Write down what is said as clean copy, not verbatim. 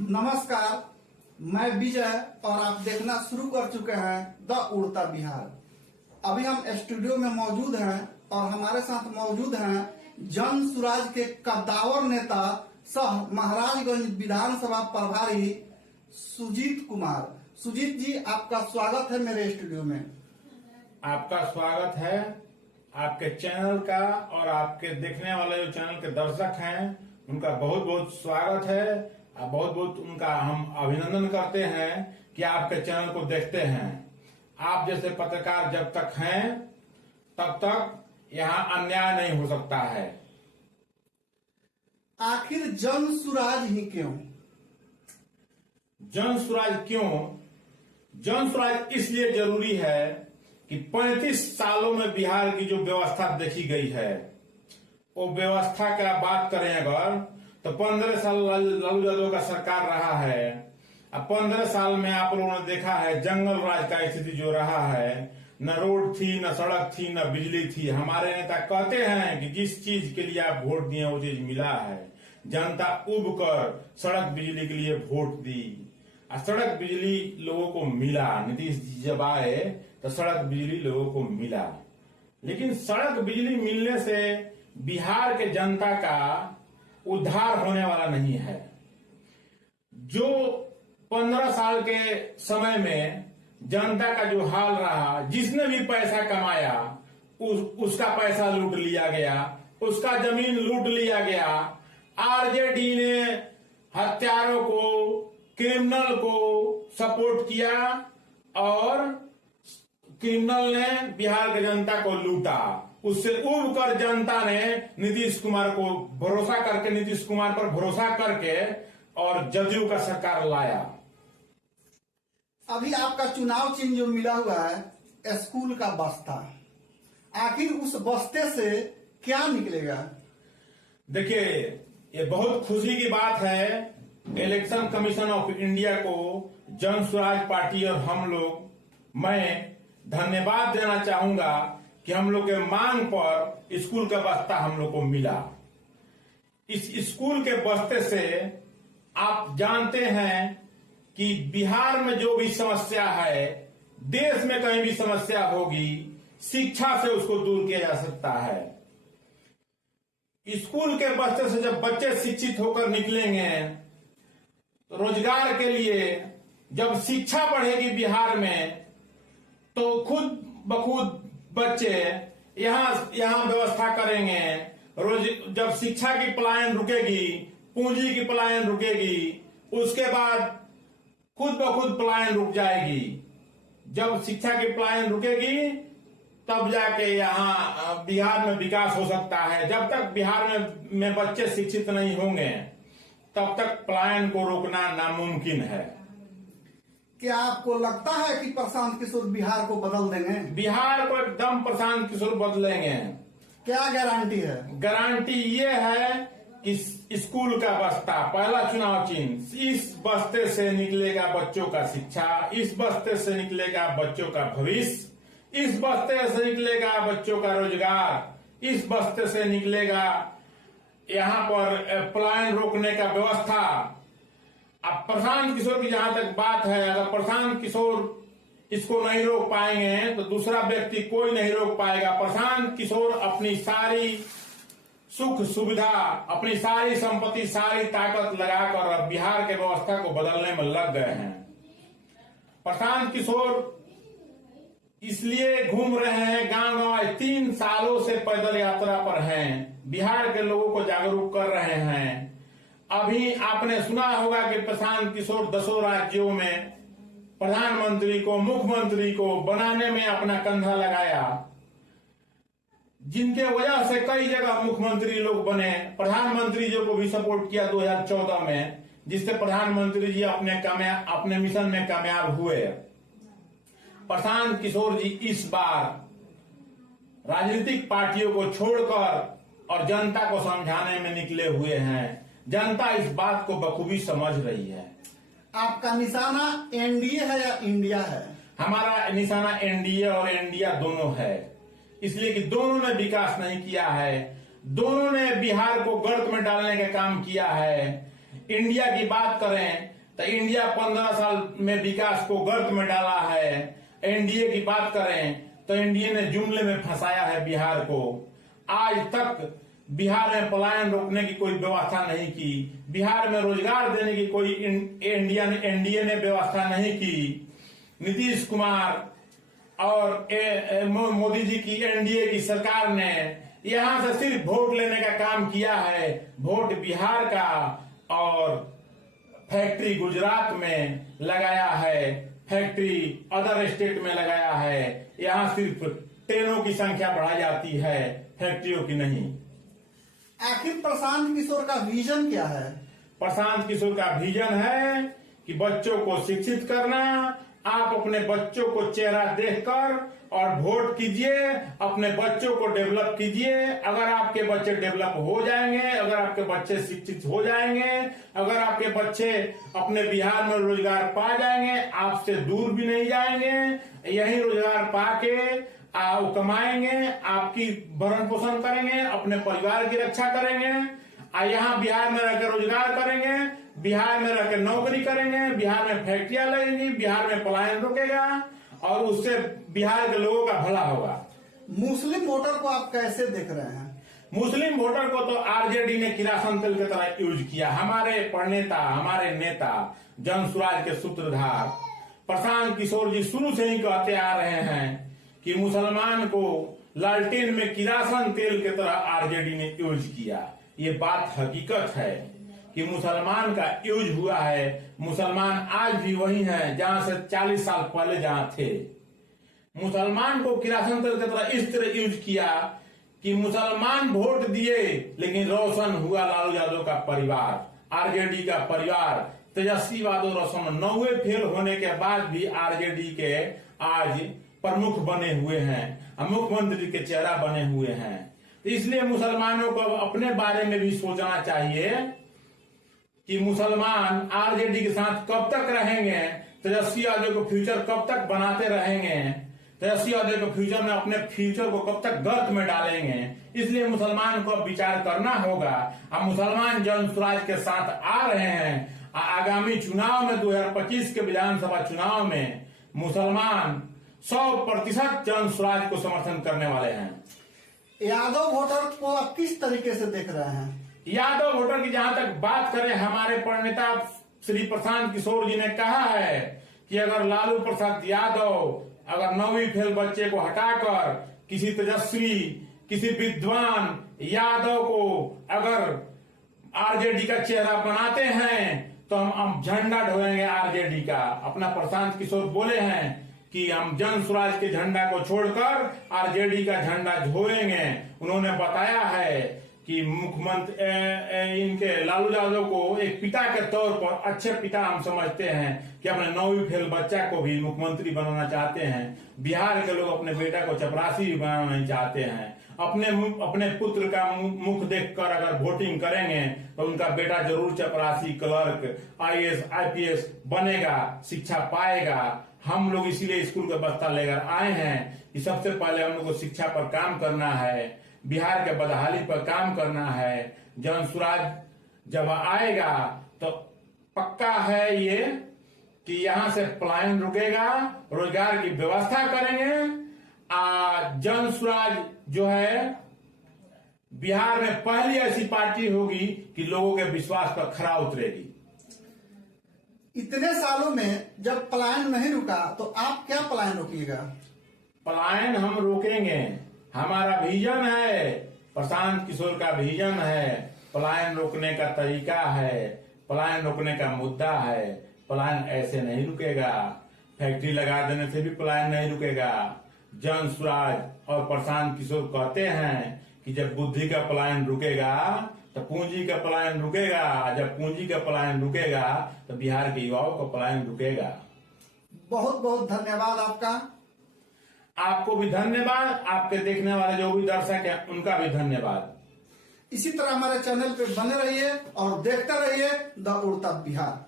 नमस्कार, मैं विजय और आप देखना शुरू कर चुके हैं द उड़ता बिहार। अभी हम स्टूडियो में मौजूद हैं और हमारे साथ मौजूद हैं जन सुराज के कद्दावर नेता सह महाराजगंज विधानसभा प्रभारी सुजीत कुमार। सुजीत जी, आपका स्वागत है मेरे स्टूडियो में। आपका स्वागत है आपके चैनल का, और आपके देखने वाले जो चैनल के दर्शक हैं उनका बहुत बहुत स्वागत है। बहुत बहुत उनका हम अभिनंदन करते हैं कि आपके चैनल को देखते हैं। आप जैसे पत्रकार जब तक हैं तब तक यहाँ अन्याय नहीं हो सकता है। आखिर जन सुराज ही क्यों? जन सुराज क्यों? जन सुराज इसलिए जरूरी है कि 35 सालों में बिहार की जो व्यवस्था देखी गई है, वो व्यवस्था का बात करें अगर तो 15 साल लालू यादव का सरकार रहा है। अब 15 साल में आप लोगों ने देखा है जंगल राज का स्थिति जो रहा है, न रोड थी, न सड़क थी, न बिजली थी। हमारे नेता कहते हैं कि जिस चीज के लिए आप वोट दिए वो चीज मिला है। जनता उब कर सड़क बिजली के लिए वोट दी, सड़क बिजली लोगों को मिला। नीतीश जी जब आए तो सड़क बिजली लोगों को मिला, लेकिन सड़क बिजली मिलने से बिहार के जनता का उद्धार होने वाला नहीं है। जो 15 साल के समय में जनता का जो हाल रहा, जिसने भी पैसा कमाया उसका पैसा लूट लिया गया, उसका जमीन लूट लिया गया। आरजेडी ने हत्यारों को, क्रिमिनल को सपोर्ट किया और क्रिमिनल ने बिहार की जनता को लूटा। उससे उब कर जनता ने नीतीश कुमार पर भरोसा करके और जदयू का सरकार लाया। अभी आपका चुनाव चिन्ह जो मिला हुआ है स्कूल का बस्ता, आखिर उस बस्ते से क्या निकलेगा? देखिए, ये बहुत खुशी की बात है। इलेक्शन कमीशन ऑफ इंडिया को जन स्वराज पार्टी और हम लोग, मैं धन्यवाद देना चाहूंगा कि हम लोग के मांग पर स्कूल का बस्ता हम लोग को मिला। इस स्कूल के बस्ते से आप जानते हैं कि बिहार में जो भी समस्या है, देश में कहीं भी समस्या होगी, शिक्षा से उसको दूर किया जा सकता है। स्कूल के बस्ते से जब बच्चे शिक्षित होकर निकलेंगे तो रोजगार के लिए, जब शिक्षा बढ़ेगी बिहार में, तो खुद बखुद बच्चे यहाँ व्यवस्था करेंगे। जब शिक्षा की पलायन रुकेगी, पूंजी की पलायन रुकेगी, उसके बाद खुद ब खुद पलायन रुक जाएगी। जब शिक्षा की पलायन रुकेगी तब जाके यहाँ बिहार में विकास हो सकता है। जब तक बिहार में बच्चे शिक्षित नहीं होंगे तब तक पलायन को रोकना नामुमकिन है। क्या आपको लगता है कि प्रशांत किशोर बिहार को बदल देंगे? बिहार को एकदम प्रशांत किशोर बदलेंगे। क्या गारंटी है? गारंटी ये है कि स्कूल का बस्ता, पहला चुनाव चिन्ह, इस बस्ते से निकलेगा बच्चों का शिक्षा, इस बस्ते से निकलेगा बच्चों का भविष्य, इस बस्ते से निकलेगा बच्चों का रोजगार, इस बस्ते से निकलेगा यहाँ पर पलायन रोकने का व्यवस्था। अब प्रशांत किशोर की जहां तक बात है, अगर प्रशांत किशोर इसको नहीं रोक पाएंगे तो दूसरा व्यक्ति कोई नहीं रोक पाएगा। प्रशांत किशोर अपनी सारी सुख सुविधा, अपनी सारी संपत्ति, सारी ताकत लगाकर बिहार के व्यवस्था को बदलने में लग गए हैं। प्रशांत किशोर इसलिए घूम रहे हैं गांव गांव, 3 सालों से पैदल यात्रा पर हैं, बिहार के लोगों को जागरूक कर रहे हैं। अभी आपने सुना होगा कि प्रशांत किशोर 10 राज्यों में प्रधानमंत्री को, मुख्यमंत्री को बनाने में अपना कंधा लगाया, जिनके वजह से कई जगह मुख्यमंत्री लोग बने। प्रधानमंत्री जी को भी सपोर्ट किया 2014 में, जिससे प्रधानमंत्री जी अपने मिशन में कामयाब हुए। प्रशांत किशोर जी इस बार राजनीतिक पार्टियों को छोड़कर और जनता को समझाने में निकले हुए हैं। जनता इस बात को बखूबी समझ रही है। आपका निशाना एनडीए है या इंडिया है? हमारा निशाना एनडीए और इंडिया दोनों है, इसलिए कि दोनों ने विकास नहीं किया है, दोनों ने बिहार को गर्त में डालने का काम किया है। इंडिया की बात करें तो इंडिया 15 साल में विकास को गर्त में डाला है। एनडीए की बात करें तो एनडीए ने जुमले में फंसाया है बिहार को। आज तक बिहार में पलायन रोकने की कोई व्यवस्था नहीं की, बिहार में रोजगार देने की कोई एनडीए ने व्यवस्था नहीं की। नीतीश कुमार और मोदी जी की एनडीए की सरकार ने यहां से सिर्फ वोट लेने का काम किया है। वोट बिहार का और फैक्ट्री गुजरात में लगाया है, फैक्ट्री अदर स्टेट में लगाया है। यहां सिर्फ ट्रेनों की संख्या बढ़ाई जाती है, फैक्ट्रियों की नहीं। आखिर प्रशांत किशोर का विजन क्या है? प्रशांत किशोर का विजन है कि बच्चों को शिक्षित करना। आप अपने बच्चों को चेहरा देखकर और वोट कीजिए, अपने बच्चों को डेवलप कीजिए। अगर आपके बच्चे डेवलप हो जाएंगे, अगर आपके बच्चे शिक्षित हो जाएंगे, अगर आपके बच्चे अपने बिहार में रोजगार पा जाएंगे, आपसे दूर भी नहीं जाएंगे। यही रोजगार पाके आप कमाएंगे, आपकी भरण पोषण करेंगे, अपने परिवार की रक्षा करेंगे। यहाँ बिहार में रहकर रोजगार करेंगे, बिहार में रहकर नौकरी करेंगे, बिहार में फैक्ट्रियां लगेंगी, बिहार में पलायन रुकेगा और उससे बिहार के लोगों का भला होगा। मुस्लिम वोटर को आप कैसे देख रहे हैं? मुस्लिम वोटर को तो आरजेडी ने किरासन तेल की तरह यूज किया। हमारे प्रणेता, हमारे नेता, जन स्वराज के सूत्रधार प्रशांत किशोर जी शुरू से ही कहते आ रहे हैं कि मुसलमान को लालटेन में किरासन तेल की तरह आरजेडी ने यूज किया। ये बात हकीकत है कि मुसलमान का यूज हुआ है। मुसलमान आज भी वही हैं जहां से 40 साल पहले जहां थे। मुसलमान को किरासन तेल की तरह इस तरह यूज किया कि मुसलमान वोट दिए लेकिन रोशन हुआ लालू यादव का परिवार, आरजेडी का परिवार। तेजस्वी यादव रोशन 9वें फेल होने के बाद भी आरजेडी के आज प्रमुख बने हुए हैं, मुख्यमंत्री के चेहरा बने हुए हैं। तो इसलिए मुसलमानों को अपने बारे में भी सोचना चाहिए कि मुसलमान आरजेडी के साथ कब तक रहेंगे, तेजस्वी यादव को फ्यूचर कब तक बनाते रहेंगे, तेजस्वी यादव को फ्यूचर में अपने फ्यूचर को कब तक गर्त में डालेंगे। इसलिए मुसलमान को विचार करना होगा। अब मुसलमान जन स्वराज के साथ आ रहे हैं। आगामी चुनाव में 2025 के विधानसभा चुनाव में मुसलमान 100% जन स्वराज को समर्थन करने वाले हैं। यादव वोटर को आप किस तरीके से देख रहे हैं? यादव वोटर की जहां तक बात करें, हमारे प्रणेता श्री प्रशांत किशोर जी ने कहा है कि अगर लालू प्रसाद यादव अगर 9वीं फेल बच्चे को हटाकर किसी तेजस्वी, किसी विद्वान यादव को अगर आरजेडी का चेहरा बनाते हैं तो हम झंडा ढोएंगे आरजेडी का। अपना प्रशांत किशोर बोले हैं कि हम जन स्वराज के झंडा को छोड़कर आरजेडी का झंडा ढोएंगे। उन्होंने बताया है कि मुख्यमंत्री इनके लालू यादव को एक पिता के तौर पर अच्छे पिता हम समझते हैं कि अपने 9वीं फेल बच्चा को भी मुख्यमंत्री बनाना चाहते हैं। बिहार के लोग अपने बेटा को चपरासी भी बनाना नहीं चाहते हैं। अपने पुत्र का मुख देखकर अगर वोटिंग करेंगे तो उनका बेटा जरूर चपरासी, क्लर्क, आईएएस, आईपीएस बनेगा, शिक्षा पाएगा। हम लोग इसीलिए स्कूल का बस्ता लेकर आए हैं कि सबसे पहले हम लोग को शिक्षा पर काम करना है, बिहार के बदहाली पर काम करना है। जन स्वराज जब आएगा तो पक्का है ये कि यहां से पलायन रुकेगा, रोजगार की व्यवस्था करेंगे। जन स्वराज जो है बिहार में पहली ऐसी पार्टी होगी कि लोगों के विश्वास पर खरा उतरेगी। इतने सालों में जब पलायन नहीं रुका तो आप क्या पलायन रोकिएगा? पलायन हम रोकेंगे। हमारा विजन है, प्रशांत किशोर का विजन है, पलायन रोकने का तरीका है, पलायन रोकने का मुद्दा है। पलायन ऐसे नहीं रुकेगा, फैक्ट्री लगा देने से भी पलायन नहीं रुकेगा। जन स्वराज और प्रशांत किशोर कहते हैं कि जब बुद्धि का पलायन रुकेगा तो पूंजी का पलायन रुकेगा, जब पूंजी का पलायन रुकेगा तो बिहार के युवाओं का पलायन रुकेगा। बहुत बहुत धन्यवाद आपका। आपको भी धन्यवाद, आपके देखने वाले जो भी दर्शक हैं उनका भी धन्यवाद। इसी तरह हमारे चैनल पे बने रहिए और देखते रहिए द उड़ता बिहार।